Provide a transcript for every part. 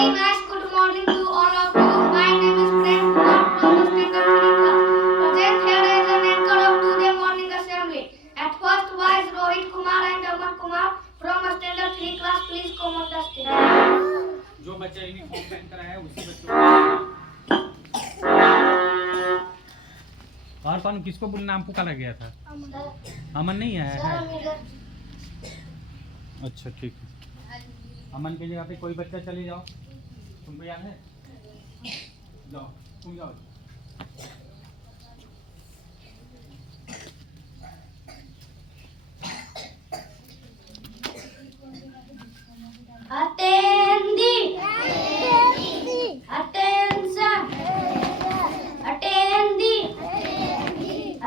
very nice good morning to all of you. My name is Prem Kumar from the Standard 3 class. Present here as an anchor of today morning assembly. At first, Vice Rohit Kumar and Aman Kumar from the Standard 3 class. Please come on the stage. जो बच्चा uniform पहन कर आया है उसी बच्चों को और कौन किसको नाम पुकारा गया था? अमन नहीं आया है। अच्छा ठीक है, अमन की जगह पे कोई बच्चा चले जाओ, तुमको याद है? जाओ तुम जाओ। Attendee. Attention. Attendee.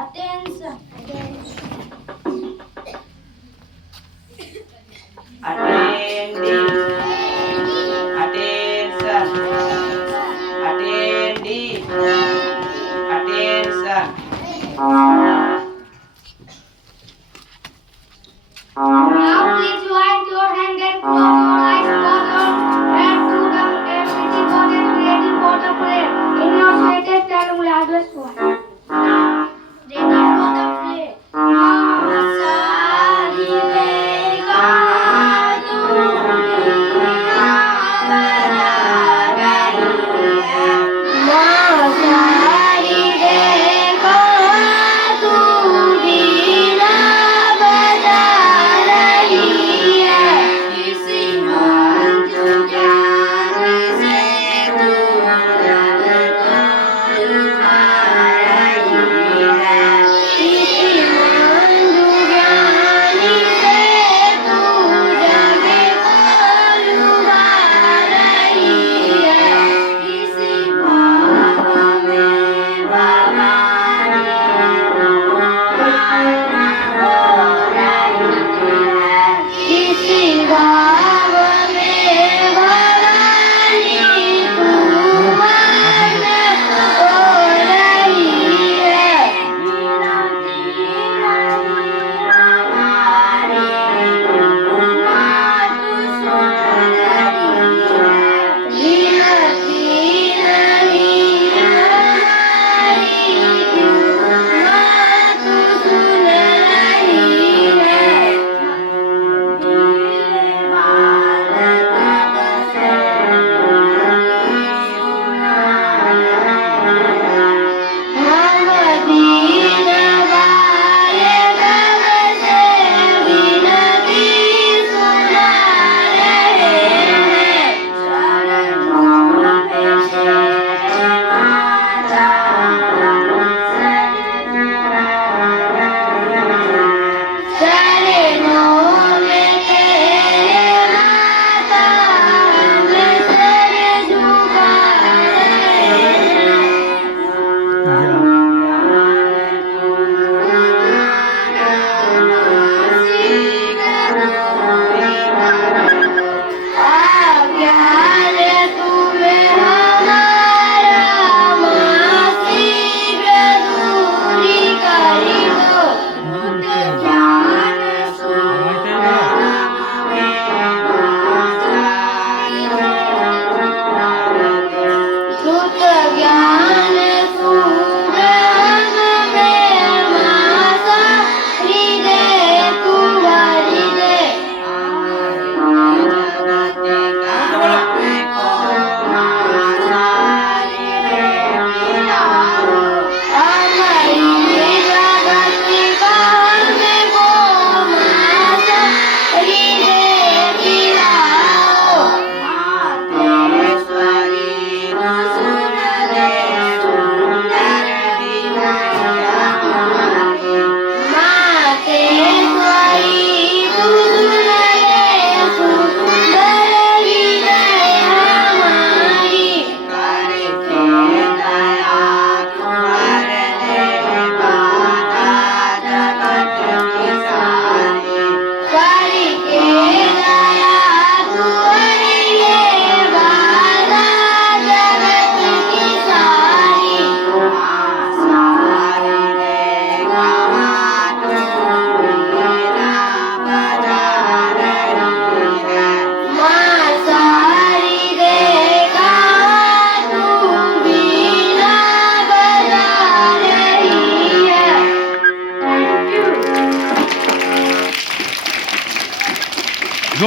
Attention. Attendee. Attention. Attendee. Attention. Now please wipe your hand and close your eyes for the head to the everything was ready for the prayer. In your sweetest and loudest voice. Ready for the prayer.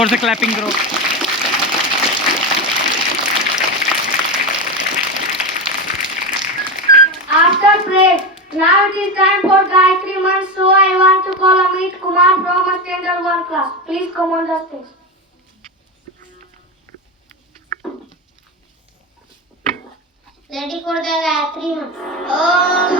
जोर से clapping करो। After prayer, now it is time for Gayatri month, so I want to call Amit Kumar from a standard 1 class. Please come on the stage. Ready for the Gayatri month. Om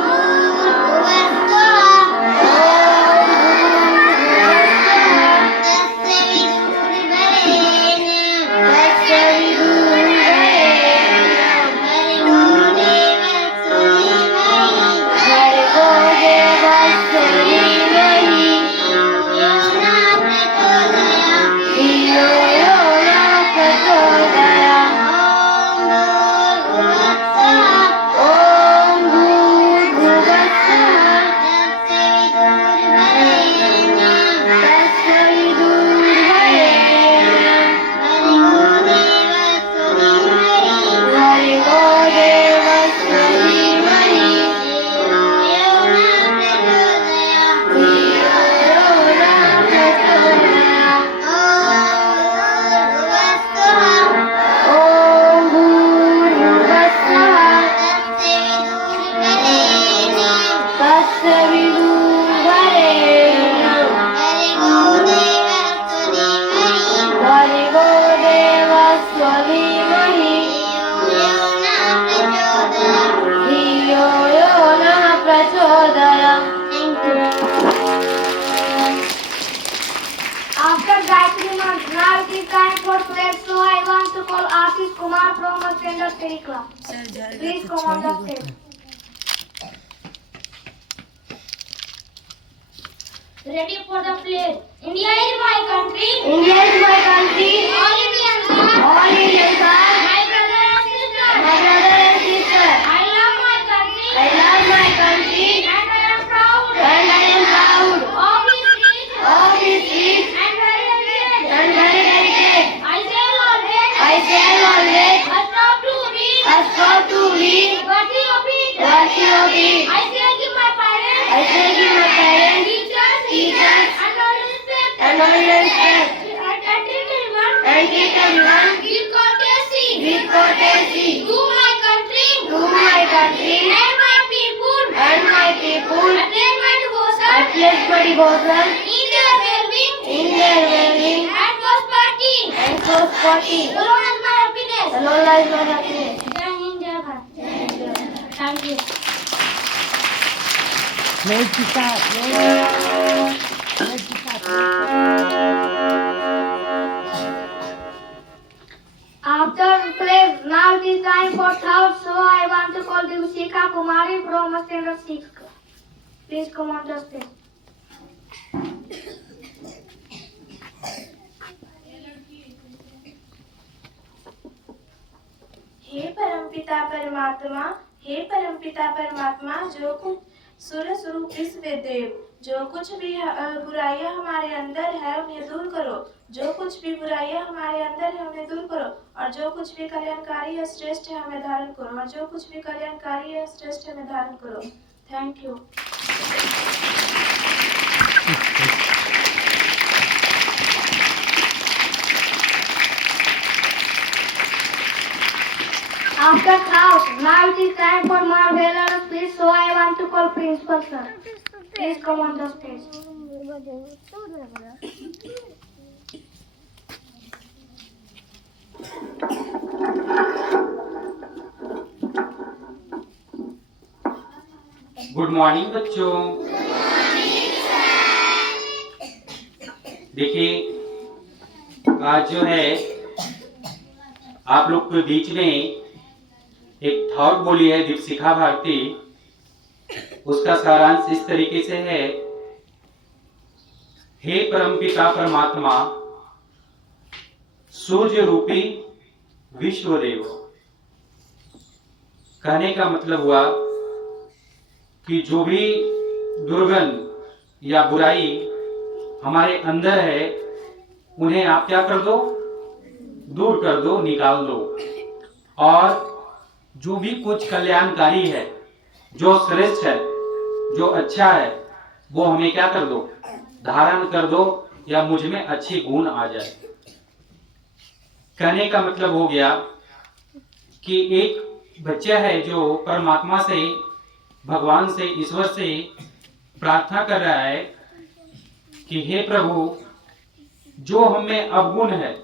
After Gayatri month, now it is time for prayer, so I want to call Ashish Kumar from a standard 3 class. Please come on the stage. Ready for the prayer. India is my country. India is my country. All Indians are. All Indians are. My brother and sister. My brother and sister. I love my country. I love my country. And I am proud. And I am proud. Of his rich. Of his rich. And very delicate. And very delicate. I shall always. I shall always. Stop to read. Stop to read. Worthy of it. Worthy of it. I shall give my parents. I shall give my parents. Teachers. And all respect. And all respect. And treat everyone. And treat everyone. With courtesy. With courtesy. To my country. To my country. And my people. And my people. I pledge my devotion. I pledge my devotion. In their well-being. In their well-being. And prosperity. And prosperity. Alone as my happiness. Alone as my happiness. Jai Hind, Jai Bharat. Thank you. Let's start. After prayer, now it is time for thoughts, so I want to call Divsika Kumari from a standard 6 class. Please come on the stage. हे परमपिता परमात्मा, हे परमपिता परमात्मा, जो कुछ सूर्य स्वरूप विश्व देव, जो कुछ भी बुराइयां हमारे अंदर है उन्हें दूर करो, जो कुछ भी बुराइयां हमारे अंदर है उन्हें दूर करो, और जो कुछ भी कल्याणकारी है श्रेष्ठ है हमें धारण करो, और जो कुछ भी कल्याणकारी है श्रेष्ठ है हमें धारण करो। Thank you. After class, now it is time for marvelous speech, so I want to call Principal Sir. Please come on the stage. Good morning बच्चों। देखिए आज जो है आप लोग के बीच में एक थॉट बोली है दीपशिखा भारती, उसका सारांश इस तरीके से है। हे परमपिता परमात्मा, सूर्य रूपी विश्वदेव। कहने का मतलब हुआ कि जो भी दुर्गंध या बुराई हमारे अंदर है उन्हें आप क्या कर दो, दूर कर दो, निकाल दो, और जो भी कुछ कल्याणकारी है, जो श्रेष्ठ है, जो अच्छा है, वो हमें क्या कर दो, धारण कर दो, या मुझ में अच्छी गुण आ जाए। कहने का मतलब हो गया कि एक बच्चा है जो परमात्मा से, भगवान से, ईश्वर से प्रार्थना कर रहा है कि हे प्रभु, जो हमें अवगुण है,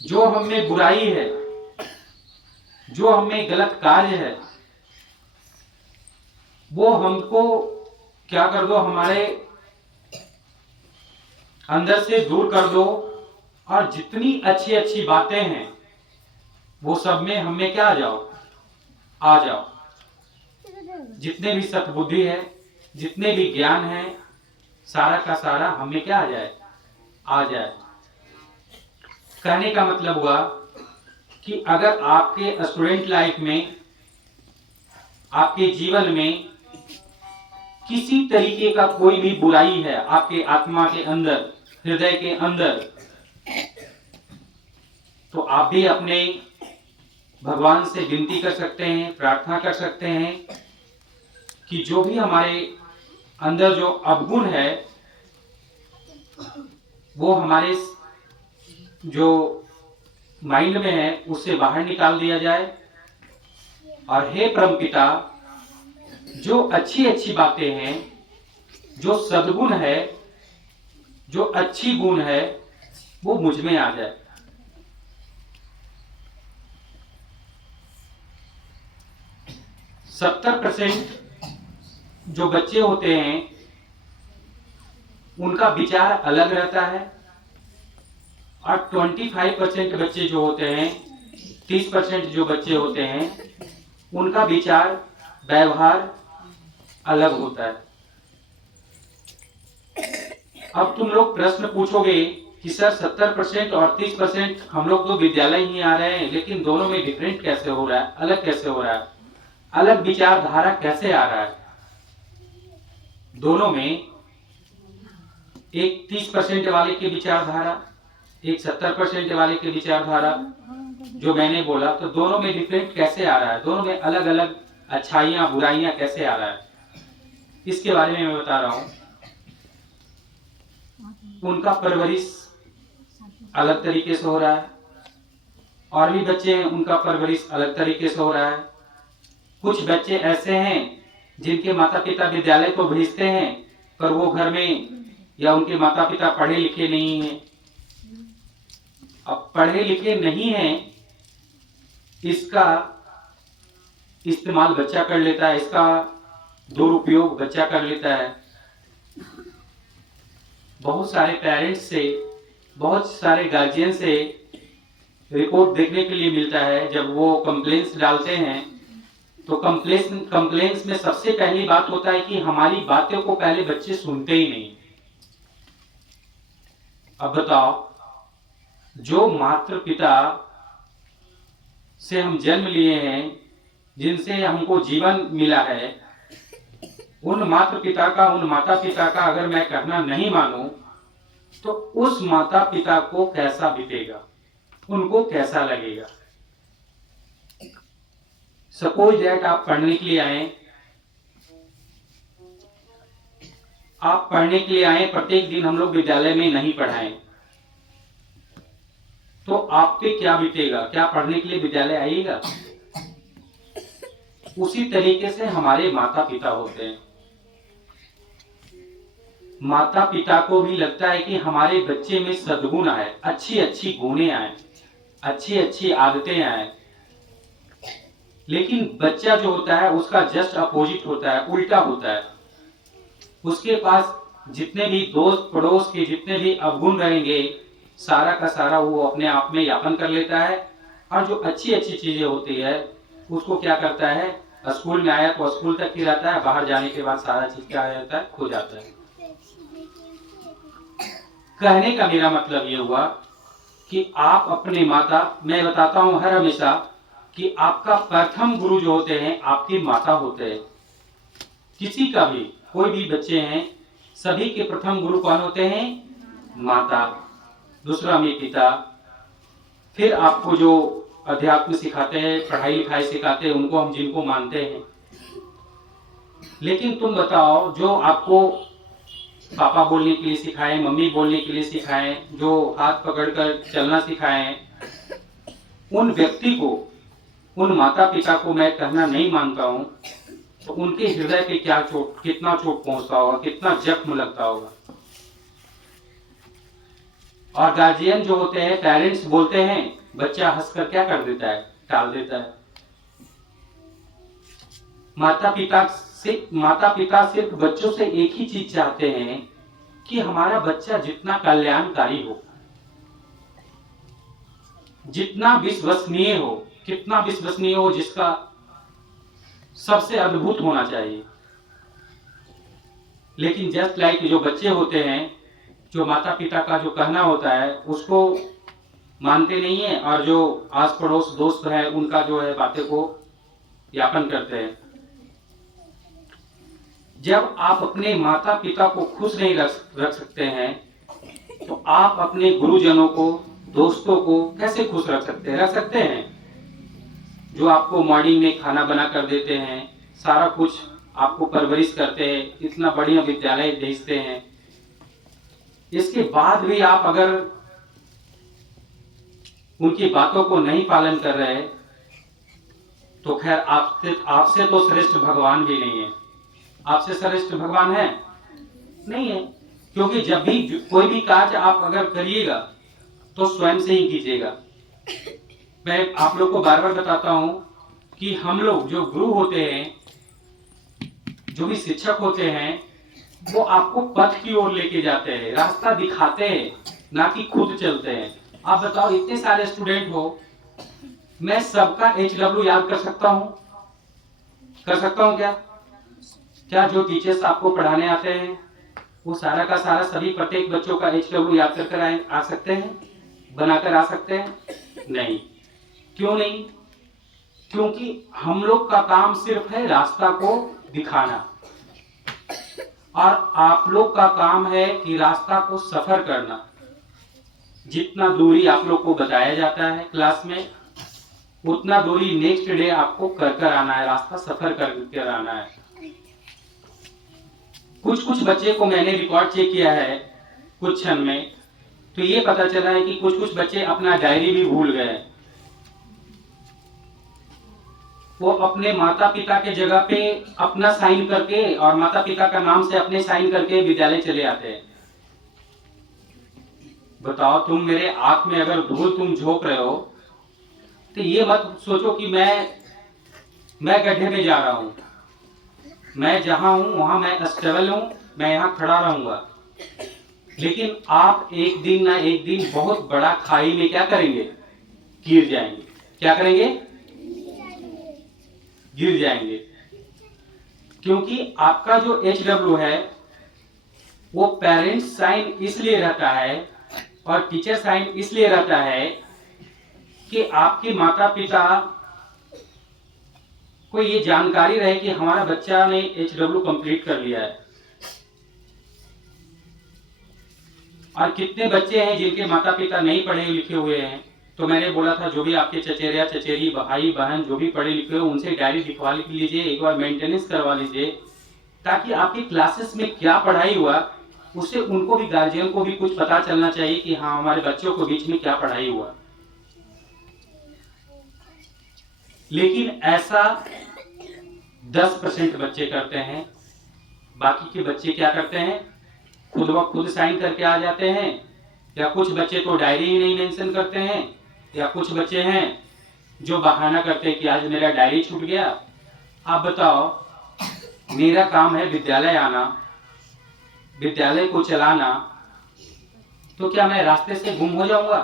जो हमें बुराई है, जो हमें गलत कार्य है, वो हमको क्या कर दो, हमारे अंदर से दूर कर दो, और जितनी अच्छी अच्छी बातें हैं वो सब में हमें क्या आ जाओ। जितने भी सद्बुद्धि है, जितने भी ज्ञान है, सारा का सारा हमें क्या आ जाए। कहने का मतलब हुआ कि अगर आपके स्टूडेंट लाइफ में, आपके जीवन में किसी तरीके का कोई भी बुराई है, आपके आत्मा के अंदर, हृदय के अंदर, तो आप भी अपने भगवान से विनती कर सकते हैं, प्रार्थना कर सकते हैं कि जो भी हमारे अंदर जो अवगुण है वो हमारे जो माइंड में है उससे बाहर निकाल दिया जाए। और हे परमपिता, जो अच्छी अच्छी बातें हैं, जो सद्गुण है, जो अच्छी गुण है, वो मुझ में आ जाए। %70 जो बच्चे होते हैं उनका विचार अलग रहता है, और 25% बच्चे जो होते हैं, 30% जो बच्चे होते हैं, उनका विचार, व्यवहार अलग होता है। अब तुम लोग प्रश्न पूछोगे कि सर 70% और 30% हम लोग तो विद्यालय ही आ रहे हैं, लेकिन दोनों में डिफरेंट कैसे हो रहा है, अलग कैसे हो रहा है, अलग विचारधारा कैसे आ रहा है। दोनों में एक 30% वाले की विचारधारा, एक 70% वाले की विचारधारा, जो मैंने बोला, तो दोनों में डिफरेंट कैसे आ रहा है, दोनों में अलग अलग अच्छाइयां बुराइयां कैसे आ रहा है, इसके बारे में मैं बता रहा हूं। उनका परवरिश अलग तरीके से हो रहा है, और भी बच्चे हैं उनका परवरिश अलग तरीके से हो रहा है। कुछ बच्चे ऐसे हैं जिनके माता पिता विद्यालय को भेजते हैं, पर वो घर में या उनके माता पिता पढ़े लिखे नहीं हैं। अब पढ़े लिखे नहीं हैं, इसका इस्तेमाल बच्चा कर लेता है, इसका दुरुपयोग बच्चा कर लेता है। बहुत सारे पेरेंट्स से, बहुत सारे गार्जियन से रिपोर्ट देखने के लिए मिलता है। जब वो कंप्लेंट्स डालते हैं तो कंप्लेंट्स में सबसे पहली बात होता है कि हमारी बातों को पहले बच्चे सुनते ही नहीं। अब बताओ, जो माता पिता से हम जन्म लिए हैं, जिनसे हमको जीवन मिला है, उन माता पिता का अगर मैं कहना नहीं मानूं तो उस माता पिता को कैसा बीतेगा, उनको कैसा लगेगा। सपोज दैट आप पढ़ने के लिए आए, प्रत्येक दिन हम लोग विद्यालय में नहीं पढ़ाएं, तो आप पे क्या बीतेगा, क्या पढ़ने के लिए विद्यालय आइएगा? उसी तरीके से हमारे माता पिता होते हैं। माता पिता को भी लगता है कि हमारे बच्चे में सद्गुण आए, अच्छी अच्छी गुणें आए, अच्छी अच्छी आदतें आए। लेकिन बच्चा जो होता है उसका जस्ट अपोजिट होता है, उल्टा होता है। उसके पास जितने भी दोस्त पड़ोस के जितने भी अवगुण रहेंगे, सारा का सारा वो अपने आप में यापन कर लेता है, और जो अच्छी अच्छी चीजें होती है उसको क्या करता है, स्कूल में आया तो स्कूल तक ही रहता है, बाहर जाने के बाद सारा चीज क्या रहता है, खो जाता है। कहने का मेरा मतलब ये हुआ कि आप अपने मैं बताता हूं हर हमेशा कि आपका प्रथम गुरु जो होते हैं आपकी माता होते हैं। किसी का भी, कोई भी बच्चे हैं, सभी के प्रथम गुरु कौन होते हैं? माता, दूसरा में पिता, फिर आपको जो अध्यात्म सिखाते हैं, पढ़ाई लिखाई सिखाते हैं, उनको हम जिनको मानते हैं। लेकिन तुम बताओ, जो आपको पापा बोलने के लिए सिखाएं, मम्मी बोलने के लिए सिखाएं, जो हाथ पकड़कर चलना सिखाएं, उन व्यक्ति को, उन माता पिता को मैं कहना नहीं मानता हूं, तो उनके हृदय पे क्या चोट, कितना चोट पहुंचता होगा, कितना जख्म लगता होगा। और गार्जियन जो होते हैं, पेरेंट्स बोलते हैं, बच्चा हंसकर क्या कर देता है, टाल देता है। माता पिता सिर्फ बच्चों से एक ही चीज चाहते हैं कि हमारा बच्चा जितना कल्याणकारी हो, जितना विश्वसनीय हो, कितना विश्वसनीय हो, जिसका सबसे अद्भुत होना चाहिए। लेकिन जस्ट लाइक जो बच्चे होते हैं, जो माता पिता का जो कहना होता है उसको मानते नहीं है, और जो आस पड़ोस दोस्त है उनका जो है बातें को यापन करते हैं। जब आप अपने माता पिता को खुश नहीं रख सकते हैं, तो आप अपने गुरुजनों को, दोस्तों को कैसे खुश रख सकते हैं? रख सकते हैं। जो आपको मॉर्निंग में खाना बना कर देते हैं, सारा कुछ आपको परवरिश करते हैं, इतना बढ़िया विद्यालय भेजते हैं, इसके बाद भी आप अगर उनकी बातों को नहीं पालन कर रहे, तो खैर आपसे तो श्रेष्ठ भगवान भी नहीं है। आपसे श्रेष्ठ भगवान है? नहीं है। क्योंकि जब भी कोई भी कार्य आप अगर करिएगा तो स्वयं से ही कीजिएगा। मैं आप लोग को बार बार बताता हूं कि हम लोग जो गुरु होते हैं, जो भी शिक्षक होते हैं, वो आपको पथ की ओर लेके जाते हैं, रास्ता दिखाते हैं, ना कि खुद चलते हैं। आप बताओ, इतने सारे स्टूडेंट हो, मैं सबका HW याद कर सकता हूं? कर सकता हूं क्या? क्या जो टीचर्स आपको पढ़ाने आते हैं वो सारा का सारा सभी प्रत्येक बच्चों का HW याद कर आ सकते हैं, बनाकर आ सकते हैं? नहीं। क्यों नहीं? क्योंकि हम लोग का काम सिर्फ है रास्ता को दिखाना, और आप लोग का काम है कि रास्ता को सफर करना। जितना दूरी आप लोग को बताया जाता है क्लास में, उतना दूरी नेक्स्ट डे आपको कर आना है, रास्ता सफर कर आना है। कुछ बच्चे को मैंने रिकॉर्ड चेक किया है कुछ क्षण में, तो ये पता चला है कि कुछ बच्चे अपना डायरी भी भूल गए। वो अपने माता पिता के जगह पे अपना साइन करके और माता पिता का नाम से अपने साइन करके विद्यालय चले आते हैं। बताओ, तुम मेरे आंख में अगर धूल तुम झोंक रहे हो, तो ये मत सोचो कि मैं गड्ढे में जा रहा हूं। मैं जहां हूं वहां मैं स्टेबल हूं, मैं यहां खड़ा रहूंगा। लेकिन आप एक दिन ना एक दिन बहुत बड़ा खाई में क्या करेंगे? गिर जाएंगे। क्या करेंगे? गिर जाएंगे। क्योंकि आपका जो HW है वो पेरेंट्स साइन इसलिए रहता है और टीचर साइन इसलिए रहता है कि आपके माता पिता को ये जानकारी रहे कि हमारा बच्चा ने HW कंप्लीट कर लिया है। और कितने बच्चे हैं जिनके माता पिता नहीं पढ़े लिखे हुए हैं? तो मैंने बोला था, जो भी आपके चचेरिया चचेरी भाई बहन जो भी पढ़े लिखे हो, उनसे डायरी दिखवा लीजिए, एक बार मेंटेनेंस करवा लीजिए, ताकि आपकी क्लासेस में क्या पढ़ाई हुआ उससे उनको भी, गार्जियन को भी कुछ पता चलना चाहिए कि हाँ हमारे बच्चों को बीच में क्या पढ़ाई हुआ। लेकिन ऐसा 10% बच्चे करते हैं। बाकी के बच्चे क्या करते हैं? खुद व खुद साइन करके आ जाते हैं, या कुछ बच्चे तो डायरी ही नहीं मेंशन करते हैं, या कुछ बच्चे हैं जो बहाना करते हैं कि आज मेरा डायरी छूट गया। आप बताओ, मेरा काम है विद्यालय आना, विद्यालय को चलाना, तो क्या मैं रास्ते से गुम हो जाऊंगा?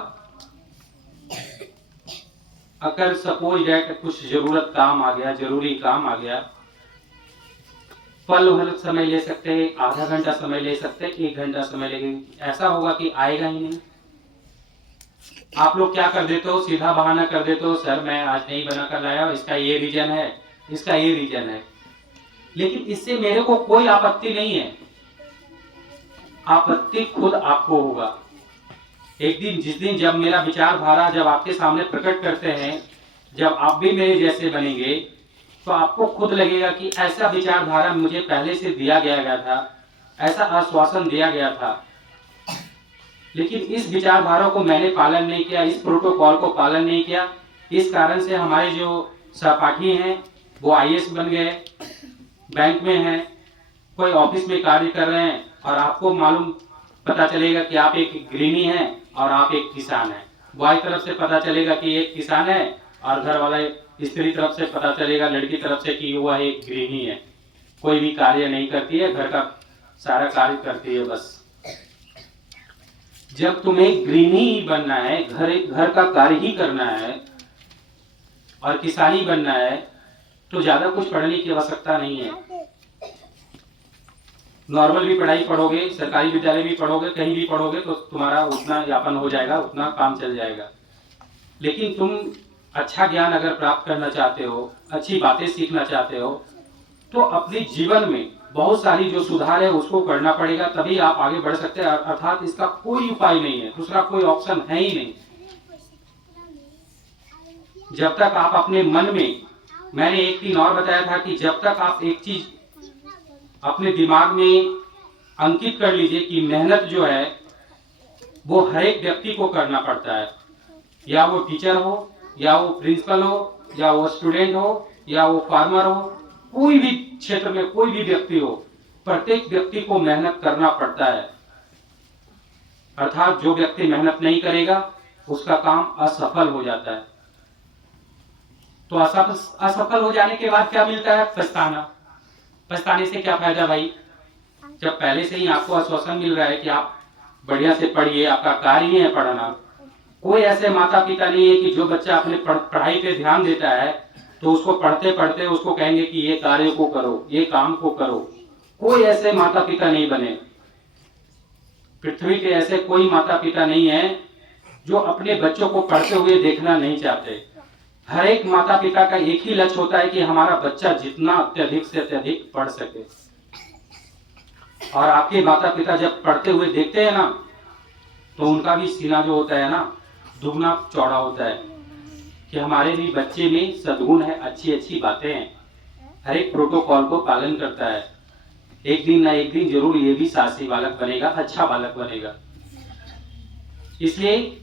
अगर सपोज दैट कुछ जरूरत काम आ गया, जरूरी काम आ गया, पल भर समय ले सकते हैं, आधा घंटा समय ले सकते हैं, 1 घंटा समय लेंगे, ऐसा होगा कि आएगा ही नहीं। आप लोग क्या कर देते हो? सीधा बहाना कर देते हो, सर मैं आज नहीं बना कर लाया, इसका ये रीजन है, इसका ये रीजन है। लेकिन इससे मेरे को कोई आपत्ति नहीं है, आपत्ति खुद आपको होगा। एक दिन, जिस दिन जब मेरा विचारधारा जब आपके सामने प्रकट करते हैं, जब आप भी मेरे जैसे बनेंगे, तो आपको खुद लगेगा कि ऐसा विचारधारा मुझे पहले से दिया गया था, ऐसा आश्वासन दिया गया था, लेकिन इस विचारधारा को मैंने पालन नहीं किया, इस प्रोटोकॉल को पालन नहीं किया, इस कारण से हमारे जो सहपाठी हैं वो आईएएस बन गए, बैंक में हैं, कोई ऑफिस में कार्य कर रहे हैं, और आपको मालूम पता चलेगा कि आप एक गृहिणी हैं और आप एक किसान हैं। बॉय तरफ से पता चलेगा कि एक किसान है, और घर वाले स्त्री तरफ से पता चलेगा, लड़की तरफ से, कि वह एक गृहिणी है, कोई भी कार्य नहीं करती है, घर का सारा कार्य करती है बस। जब तुम्हें गृहिणी ही बनना है, घर का कार्य ही करना है और किसानी बनना है, तो ज्यादा कुछ पढ़ने की आवश्यकता नहीं है। नॉर्मल भी पढ़ाई पढ़ोगे, सरकारी विद्यालय भी पढ़ोगे, कहीं भी पढ़ोगे, तो तुम्हारा उतना यापन हो जाएगा, उतना काम चल जाएगा। लेकिन तुम अच्छा ज्ञान अगर प्राप्त करना चाहते हो, अच्छी बातें सीखना चाहते हो, तो अपने जीवन में बहुत सारी जो सुधार है उसको करना पड़ेगा, तभी आप आगे बढ़ सकते हैं। अर्थात इसका कोई उपाय नहीं है, दूसरा कोई ऑप्शन है ही नहीं। जब तक आप अपने मन में, मैंने एक दिन और बताया था कि जब तक आप एक चीज अपने दिमाग में अंकित कर लीजिए कि मेहनत जो है वो हर एक व्यक्ति को करना पड़ता है, या वो टीचर हो, या वो प्रिंसिपल हो, या वो स्टूडेंट हो, या वो फार्मर हो, कोई भी क्षेत्र में कोई भी व्यक्ति हो, प्रत्येक व्यक्ति को मेहनत करना पड़ता है। अर्थात जो व्यक्ति मेहनत नहीं करेगा उसका काम असफल हो जाता है। तो असफल हो जाने के बाद क्या मिलता है? पछताना। पछताने से क्या फायदा भाई, जब पहले से ही आपको आश्वासन मिल रहा है कि आप बढ़िया से पढ़िए, आपका कार्य ही है पढ़ना। कोई ऐसे माता पिता नहीं है कि जो बच्चा अपने पढ़ाई पे ध्यान देता है तो उसको पढ़ते पढ़ते उसको कहेंगे कि ये कार्य को करो, ये काम को करो। कोई ऐसे माता पिता नहीं बने, पृथ्वी पे ऐसे कोई माता पिता नहीं है जो अपने बच्चों को पढ़ते हुए देखना नहीं चाहते। हर एक माता पिता का एक ही लक्ष्य होता है कि हमारा बच्चा जितना अत्यधिक से अत्यधिक पढ़ सके। और आपके माता पिता जब पढ़ते हुए देखते हैं ना, तो उनका भी सीना जो होता है ना, दुगना चौड़ा होता है कि हमारे भी बच्चे में सद्गुण है, अच्छी अच्छी बातें हैं, हर एक प्रोटोकॉल को पालन करता है। एक दिन ना एक दिन जरूर ये भी साहसी बालक बनेगा, अच्छा बालक बनेगा। इसलिए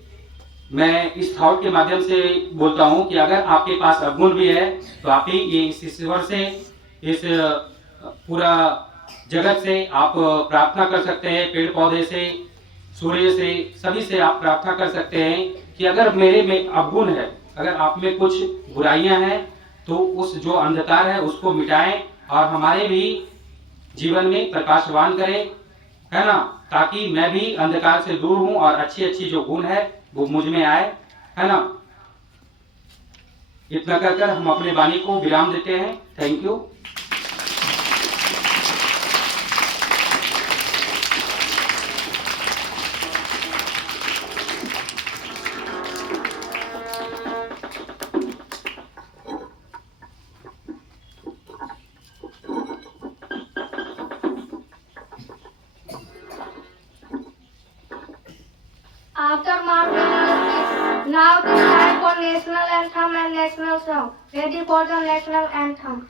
मैं इस थॉट के माध्यम से बोलता हूं कि अगर आपके पास अवगुण भी है तो आप ही ये इस ईश्वर से, इस पूरा जगत से आप प्रार्थना कर सकते हैं, पेड़ पौधे से, सूर्य से, सभी से आप प्रार्थना कर सकते हैं कि अगर मेरे में अवगुण है, अगर आप में कुछ बुराइयां हैं, तो उस जो अंधकार है उसको मिटाएं और हमारे भी जीवन में प्रकाशवान करें, है ना, ताकि मैं भी अंधकार से दूर हूं और अच्छी अच्छी जो गुण है वो मुझ में आए, है ना। इतना कर हम अपने वाणी को विराम देते हैं। Thank you. After marching in the streets, now it is time for national anthem and national song. Ready for the national anthem.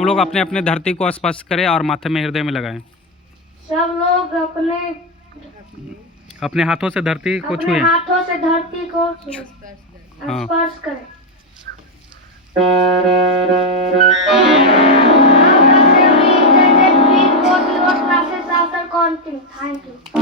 सब लोग अपने अपने धरती को स्पर्श करें और माथे में हृदय में लगाएं। सब लोग अपने हाथों से धरती को अपने छुएं। हाथों से धरती को हाँ। स्पर्श करें। Thank you.